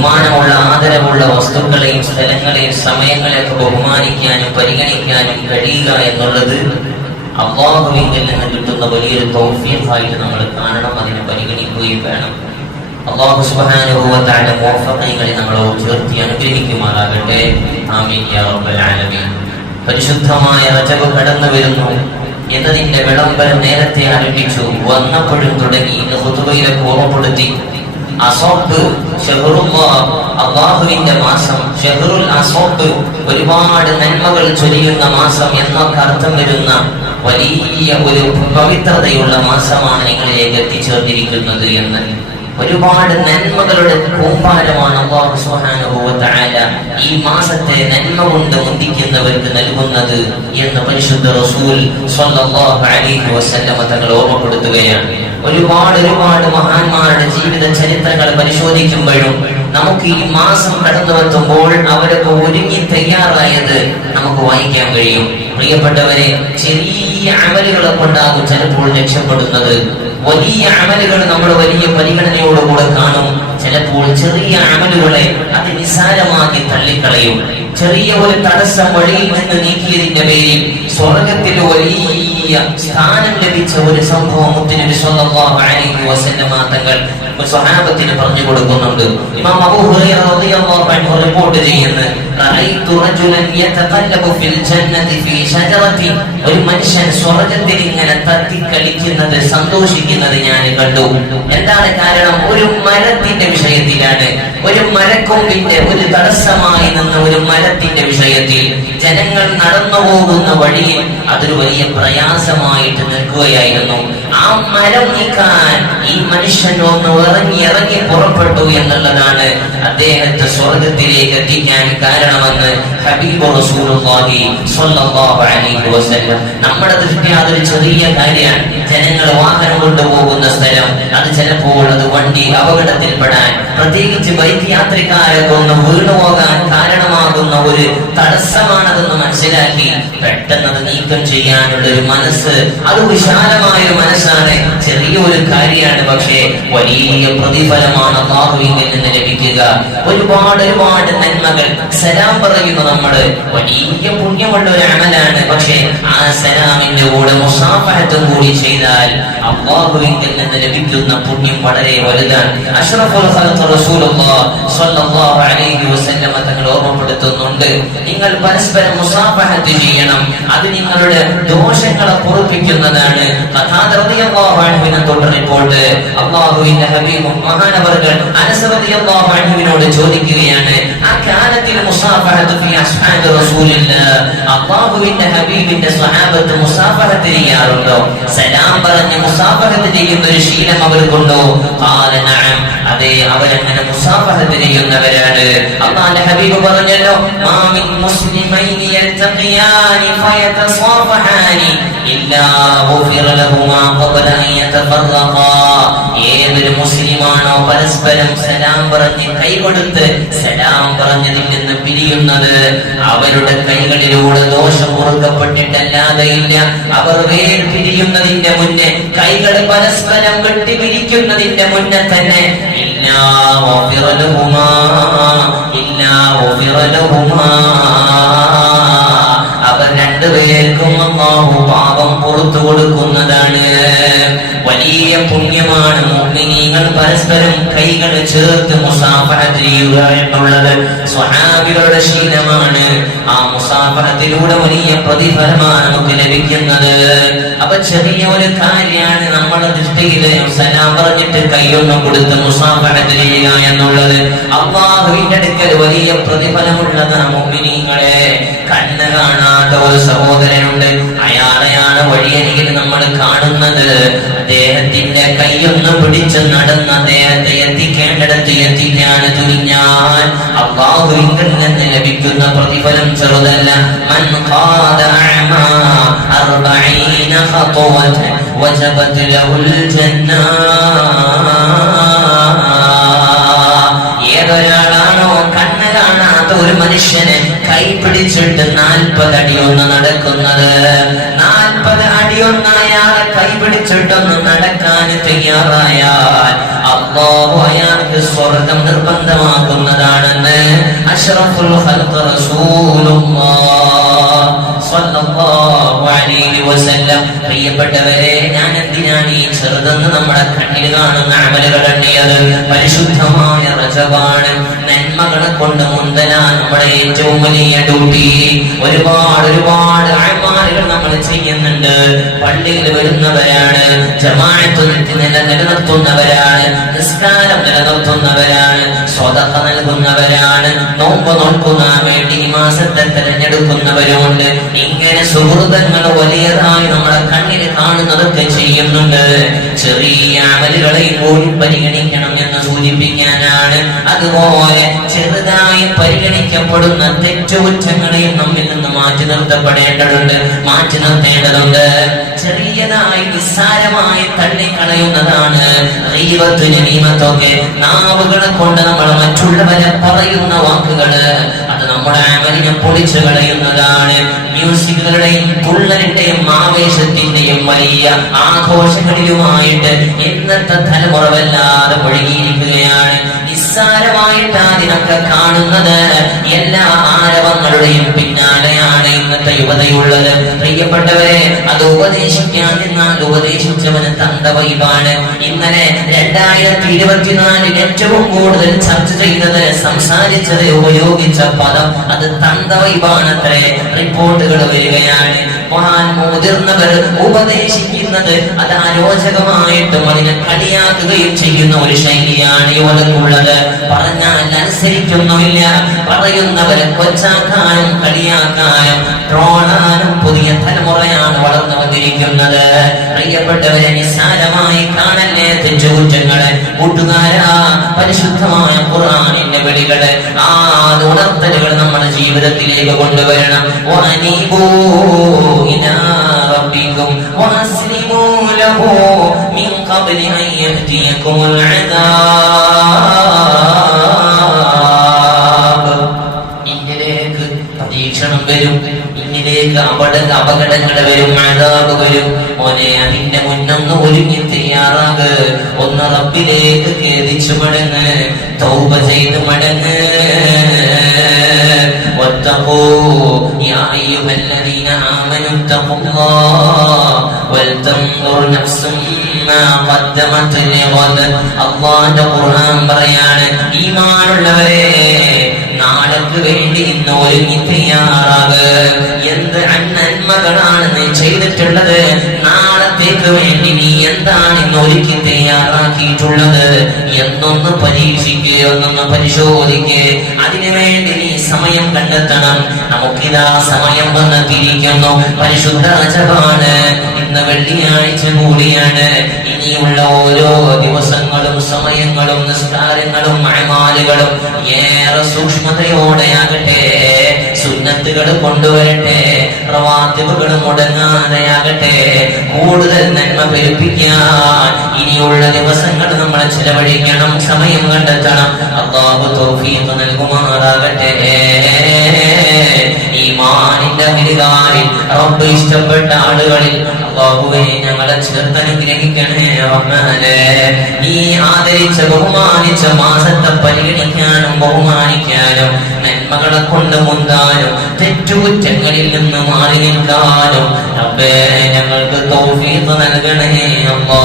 ബഹുമാനമുള്ള ആദരവുള്ള വസ്തുക്കളെയും സ്ഥലങ്ങളെയും സമയങ്ങളെയൊക്കെ ബഹുമാനിക്കാനും പരിഗണിക്കാനും കഴിയുക എന്നുള്ളത് അള്ളാഹുവിങ്കിൽ നിന്ന് കിട്ടുന്ന വലിയൊരു തൗഫീഖായിട്ട് നമ്മൾ കാണണം അതിനെ പരിഗണിക്കുകയും വേണം. അള്ളാഹു സുബ്ഹാനഹുവതആല മോഫങ്ങളെ നമ്മളെ ചേർത്തി അനുഗ്രഹിക്കുമാറാകട്ടെ. ആമീൻ പരിശുദ്ധമായ റജബ് കടന്നു വരുന്നു. എന്നതിന്റെ വിളംബരം നേരത്തെ ആരംഭിച്ചു. വന്നപ്പോഴും തുടങ്ങി. ഇന്ന് ഖുതുബയിലൊക്കെ ഓർമ്മപ്പെടുത്തി. അള്ളാഹുവിന്റെ മാസം. ഷെഹറുൽ അസോബ് ഒരുപാട് നന്മകൾ ചൊരിയുന്ന മാസം എന്നൊക്കെ അർത്ഥം വരുന്ന വലിയ ഒരു പവിത്രതയുള്ള മാസമാണ് നിങ്ങളിലേക്ക് എത്തിച്ചേർന്നിരിക്കുന്നത് എന്ന്. ഒരുപാട് നന്മകളുടെ കൂമ്പാരമാണ് അള്ളാഹു തആല ഈ മാസത്തെ നന്മ കൊണ്ട് മുന്തിക്കുന്നവർക്ക് നൽകുന്നത് എന്ന് പരിശുദ്ധ റസൂൽ അലൈഹി വസല്ലമ തങ്ങൾ ഓർമ്മപ്പെടുത്തുകയാണ്. ഒരുപാട് ഒരുപാട് മഹാന്മാരുടെ ജീവിത ചരിത്രങ്ങൾ പരിശോധിക്കുമ്പോഴും നമുക്ക് ഈ മാസം കടന്നുവെത്തുമ്പോൾ അവരൊക്കെ ഒരുങ്ങി തയ്യാറായത് നമുക്ക് വായിക്കാൻ കഴിയും. പ്രിയപ്പെട്ടവരെ ചെറിയ അമലുകളെ കൊണ്ടാകും ചിലപ്പോൾ രക്ഷപ്പെടുന്നത്. വലിയ അമലുകൾ നമ്മൾ വലിയ പരിഗണനയോടുകൂടെ കാണും. ചിലപ്പോൾ ചെറിയ അമലുകളെ അത് നിസ്സാരമാക്കി തള്ളിക്കളയും. ചെറിയ ഒരു തടസ്സം വഴിയിൽ നിന്ന് നീക്കിയതിന്റെ പേരിൽ സ്വർഗത്തിൽ വലിയ സ്ഥാനം ലഭിച്ച ഒരു സംഭവം മുത്തിനബി സ്വല്ലല്ലാഹു അലൈഹി വസല്ലമ തങ്ങൾ സ്വഹാബത്തിന് പറഞ്ഞു കൊടുക്കുന്നുണ്ട്. ഇമാം അബൂ ഹുറൈറ റളിയല്ലാഹു അൻഹു റിപ്പോർട്ട് ചെയ്യുന്നു റഅയ്തു റജുലൻ യതഖല്ലബു ഫിൽ ജന്നതി ഫീ ഷജറതി ഒരു മനുഷ്യൻ സ്വർഗത്തിൽ ഇങ്ങനെ തത്തി കളിക്കുന്നത് സന്തോഷിക്കുന്നത് ഞാൻ കണ്ടു. എന്താണ് കാരണം? ഒരു മരത്തിന്റെ വിഷയത്തിലാണ്. ഒരു മരക്കൊമ്പിന്റെ ഒരു തടസ്സമായി നിന്ന ഒരു മരത്തിന്റെ വിഷയത്തിൽ ജനങ്ങൾ നടന്നു പോകുന്ന വഴിയിൽ അതൊരു വലിയ പ്രയാസമായിട്ട് നിൽക്കുകയായിരുന്നു. ആ മരം നീക്കാൻ ഈ മനുഷ്യൻ ഒന്ന് ഇറങ്ങി ഇറങ്ങി പുറപ്പെട്ടു എന്നുള്ളതാണ് അദ്ദേഹത്തെ സ്വർഗത്തിലേക്ക് എത്തിക്കാൻ കാരണമെന്ന് നമ്മുടെ ദൃഷ്ടി അതൊരു ചെറിയ കാര്യമാണ്. ജനങ്ങൾ വാഹനം കൊണ്ടുപോകുന്ന സ്ഥലം അത് ചിലപ്പോൾ അത് വണ്ടി അപകടത്തിൽപ്പെടാൻ പ്രത്യേകിച്ച് ബൈക്ക് യാത്രക്കാരൊക്കെ ഒന്ന് വീണു പോകാൻ കാരണമാകുന്ന ഒരു തടസ്സമാണതെന്ന് മനസ്സിലാക്കി പെട്ടെന്ന് അത് നീക്കം ചെയ്യാനുള്ള ഒരു മനസ്സ്. അത് വിശാലമായ ഒരു മനസ്സാണ്. ചെറിയ ഒരു കാര്യമാണ് പക്ഷേ വലിയ പ്രതിഫലമാണ് അള്ളാഹുവിങ്കിൽ നിന്ന് ലഭിക്കുക. ഒരുപാട് ഒരുപാട് നന്മകൾ. സലാം പറയുന്നു നമ്മൾ. വലിയ പുണ്യമുള്ള ഒരു അമലാണ്. പക്ഷേ ആ സലാമിന്റെ കൂടെ മുസാഫഹത്തും കൂടി ചെയ്താൽ അള്ളാഹുവിങ്കിൽ നിന്ന് ലഭിക്കുന്ന പുണ്യം വളരെ വലുതാണ്. അഷ്റഫുൽ അലൈഹി വസല്ലമ തങ്ങൾ ഓർമ്മപ്പെടുത്തുന്നുണ്ട് നിങ്ങൾ പരസ്പരം മുസാഫഹത്ത് ചെയ്യണം. അത് നിങ്ങളുടെ ദോഷങ്ങളെ പൊറപ്പിക്കുന്നതാണ്. തൊട്ട് റിപ്പോർട്ട്. അള്ളാഹുവിന്റെ ഹബീബ് മഹാനവറുകൾ അനസറതി അൻഹുവിനോട് ചോദിക്കുകയാണ് അള്ളാഹുവിന്റെ ഹബീബിന്റെ സ്വഹാബത്ത് മുസാഫഹത്ത് ചെയ്യാറുണ്ടോ സലാം പറഞ്ഞ് മുസാഫഹത്ത് ചെയ്യുന്ന ഒരു ശീലം അവർക്കുണ്ടോ അതെ അവരങ്ങനെ മുസാഫഹത്ത് ചെയ്യുന്നവരാണ്. അള്ളാഹുവിന്റെ ഹബീബ് പറഞ്ഞല്ലോ മാമിൻ മുസ്ലിമൈനി യൽതഖിയാനി ഫയതസാഫഹാനി ഇല്ലാ ഗുഫിറ ലഹുമാ ഖബ്ല അൻ യതഫറഖാ ഏതൊരു മുസ്ലിമാണോ പരസ്പരം സലാം പറഞ്ഞ് കൈകൊടുത്ത് സലാം പറഞ്ഞതിൽ നിന്ന് പിരിയുന്നത്? അവരുടെ കൈകളിലൂടെ ദോഷം ഉറക്കപ്പെട്ടിട്ടല്ലാതെ അവർ പിരിയുന്നതിന്റെ മുന്നേ കൈകൾ പരസ്പരം കെട്ടി പിരിക്കുന്നതിന്റെ മുന്നേ തന്നെ ഇല്ലാ ഇല്ലാ അവർ രണ്ടുപേർക്കും അമ്മാവു പാപം പുറത്തു കൊടുക്കുന്നതാണ് വലിയ പുണ്യമാണ് മുഅ്മിനീങ്ങൾ പരസ്പരം കൈകൾ ചേർത്ത് മുസാഫറ ചെയ്യുക എന്നുള്ളത് സ്വഹാബികളുടെ ശീലമാണ്. ആ മുസാഫറത്തിലൂടെ വലിയ പ്രതിഫലമാണ് നമുക്ക് ലഭിക്കുന്നത്. അപ്പൊ ചെറിയ ഒരു കാര്യമാണ് നമ്മുടെ ദൃഷ്ടിയിൽ. സലാം പറഞ്ഞിട്ട് കൈയൊന്നും കൊടുത്ത് മുസാഫറ ചെയ്യുക എന്നുള്ളത് അള്ളാഹുവിന്റെ അടുക്കൽ വലിയ പ്രതിഫലമുള്ളതാണ് മുഅ്മിനീങ്ങളെ. കണ്ണ് കാണാത്ത ഒരു സഹോദരനുണ്ട്. അയാളെയാണ് വഴിയരികിൽ നമ്മൾ കാണുന്നത്. അദ്ദേഹത്തിന്റെ കൈയൊന്ന് പിടിച്ച് നടന്ന് അദ്ദേഹത്തെ എത്തിക്കേണ്ടിടത്ത് എത്തിക്കാണ് തുനിഞ്ഞാൽ അള്ളാഹുവിങ്കിൽ നിന്ന് ലഭിക്കുന്ന പ്രതിഫലം ചെറുതല്ല. ഏതൊരാളാണോ കണ്ണ് കാണാത്ത ഒരു മനുഷ്യനെ കൈ പിടിച്ചിട്ട് നാൽപ്പതടി ഒന്ന് നടക്കുന്നത്. അടിയൊന്ന് അയാളെ കൈ പിടിച്ചിട്ടൊന്ന് നടക്കാൻ തയ്യാറായാൽ അള്ളാഹു അയാൾക്ക് സ്വർഗം നിർബന്ധമാക്കുന്നതാണെന്ന് അഷ്റഫുൽ ഖൽഖ് റസൂലുള്ളാഹ് സ്വല്ലല്ലാഹു അലൈഹി വസല്ലം. പ്രിയപ്പെട്ടവരെ ഞാൻ എന്തിനാണ് ഈ ചെറുതെന്ന് നമ്മുടെ കണ്ണിൽ കാണുന്ന അമലുകൾ എണ്ണിയത്? പരിശുദ്ധമായ റജബാണ്. നന്മകളെ കൊണ്ട് മുന്തലാൻ നമ്മുടെ ഏറ്റവും വലിയ ഡ്യൂട്ടി ഒരുപാട് ഒരുപാട് നമ്മൾ ചെയ്യുന്നുണ്ട്. പള്ളിയിൽ വരുന്നവരാണ് നിലനിർത്തുന്നവരാണ് നിസ്കാരം നിലനിർത്തുന്നവരാണ് സ്വതക്ക നൽകുന്നവരാണ് നോമ്പ് നോക്കുന്ന വേണ്ടി ഈ മാസത്തെ തിരഞ്ഞെടുക്കുന്നവരുണ്ട് ഇങ്ങനെ സുഹൃതങ്ങൾ വലിയതായി നമ്മളെ കണ്ണിൽ കാണുന്നതൊക്കെ ചെയ്യുന്നുണ്ട്. ചെറിയ അമലുകളെ പോലും പരിഗണിക്കണം എന്ന് സൂചിപ്പിക്കാനാണ്. അതുപോലെ ചെറുതായി പരിഗണിക്കപ്പെടുന്ന തെറ്റുകുറ്റങ്ങളെയും നമ്മിൽ നിന്ന് മാറ്റി നിർത്തപ്പെടേണ്ടതുണ്ട്. മാറ്റി നിർത്തേണ്ടതുണ്ട്. ചെറിയതായി നിസ്സാരമായി തള്ളിക്കളയുന്നതാണ് റീവത്ത് ജനീമത്തൊക്കെ നാവുകളെ കൊണ്ട് നമ്മൾ മറ്റുള്ളവരെ പറയുന്ന വാക്കുകൾ. നമ്മുടെ അമലിനെ പൊളിച്ചു കളയുന്നതാണ്. മ്യൂസിക്കുകളുടെയും തുള്ളലിന്റെയും ആവേശത്തിന്റെയും വലിയ ആഘോഷങ്ങളിലുമായിട്ട് ഇന്നത്തെ തലമുറ വല്ലാതെ ഒഴുകിയിരിക്കുകയാണ് നിസ്സാരമായിട്ട് അതിനൊക്കെ കാണുന്നത് എല്ലാ ആരവങ്ങളുടെയും പിന്നാലെയാണ് ഇന്നത്തെ യുവതയുള്ളത്. പ്രിയപ്പെട്ടവരെ അത് ഉപദേശിക്കാൻ നിന്നാൽ ഉപദേശിച്ചവന് തന്ത വൈബാണ്. ഇന്നലെ രണ്ടായിരത്തി ഇരുപത്തിനാലിൽ ഏറ്റവും കൂടുതൽ ചർച്ച ചെയ്തത് സംസാരിച്ചത് ഉപയോഗിച്ച പദം അത് തന്ത വൈബാണത്രേ. റിപ്പോർട്ടുകൾ വരികയാണ്. മഹാൻ മുതിർന്നവർ ഉപദേശിക്കുന്നത് അത് അരോചകമായിട്ടും അതിനെ കളിയാക്കുകയും ചെയ്യുന്ന ഒരു ശൈലിയാണ് യുവതക്കുള്ളത് പറഞ്ഞാൽ അനുസരിക്കുന്നുമില്ല പറയുന്നവരെ കൊച്ചാക്കാനും കളിയാക്കാനും ട്രോളാനും പുതിയ തലമുറയാണ് വളർന്നു വന്നിരിക്കുന്നത് പ്രിയപ്പെട്ടവരെ നിസ്സാരമായി കാണല്ലേ തെറ്റുകുറ്റങ്ങൾ? കൂട്ടുകാരാ പരിശുദ്ധമായ ഖുർആനിന്റെ വിളികൾ. ആ ഉണർത്തലുകൾ നമ്മുടെ ജീവിതത്തിലേക്ക് കൊണ്ടുവരണം. വഅനീബൂ ربكم وأسلموا له من قبل أن يأتيكم العذاب. ഇന്നിലേക്ക് പരീക്ഷണം വരും. ഇന്നിലേക്ക് അപകട അപകടങ്ങൾ വരും അഴാബ് വരും. മോനെ അതിന്റെ മുന്നൊന്ന് ഒരുങ്ങി തയ്യാറാക്. ഒന്ന് റബ്ബിലേക്ക് ഖേദിച്ചു മടങ്ങ്. തൗബ ചെയ്ത് മടങ്ങ്. واتقوا يا أيها الذين آمنوا اتقوا الله ولتنظر نفس ما قدمت لغد അള്ളാന്റെ ഖുർആൻ പറയാണ് ഈമാനുള്ളവരെ നാളേക്ക് വേണ്ടി ഇന്ന് ഒരുങ്ങി തയ്യാറാക് എന്ത് നന്മകളാണ് നീ ചെയ്തിട്ടുള്ളത്. നാളത്തേക്ക് വേണ്ടി നീ എന്താണ് ഇന്ന് ഒരുക്കി തയ്യാറാക്കിയിട്ടുള്ളത്. എന്നൊന്ന് പരീക്ഷിക്കുക എന്നൊന്ന് പരിശോധിക്കുക അതിനുവേണ്ടി നീ സമയം കണ്ടെത്തണം. നമുക്കിതാ സമയം വന്ന് തിരിക്കുന്നു പരിശുദ്ധ അജപാണ് ഇന്ന് വെള്ളിയാഴ്ച കൂടിയാണ്. ഇനിയുള്ള ഓരോ ദിവസങ്ങളും സമയങ്ങളും നിസ്കാരങ്ങളും അഴമാലുകളും ഏറെ സൂക്ഷ്മതയോടെയാകട്ടെ. സുന്നത്തുകൾ കൊണ്ടുവരട്ടെ പ്രവാത്തിബുകൾ മുടങ്ങാതെയാകട്ടെ കൂടുതൽ നന്മ പെരുപ്പിക്കാൻ ഇനിയുള്ള ദിവസങ്ങൾ നമ്മൾ ചിലവഴിക്കണം സമയം കണ്ടെത്തണം. അള്ളാഹു തൗഫീഖ് നൽകുമാറാകട്ടെ. ഈമാനിന്റെ അമിരികാരിൽ റബ്ബ് ഇഷ്ടപ്പെട്ട ആളുകളിൽ അള്ളാഹുവെ ഞങ്ങളെ ചേർത്ത് അനുഗ്രഹിക്കണേ റഹ്മാനെ നീ ആദരിച്ച ബഹുമാനിച്ച മാസത്തെ പരിഗണിക്കാനും ബഹുമാനിക്കാനും നന്മകളെ കൊണ്ട് തെറ്റുകുറ്റങ്ങളിൽ നിന്ന് മാറി നിൽക്കാനും ഞങ്ങൾക്ക് തൗഫീഖ് നൽകണേ അല്ലാ.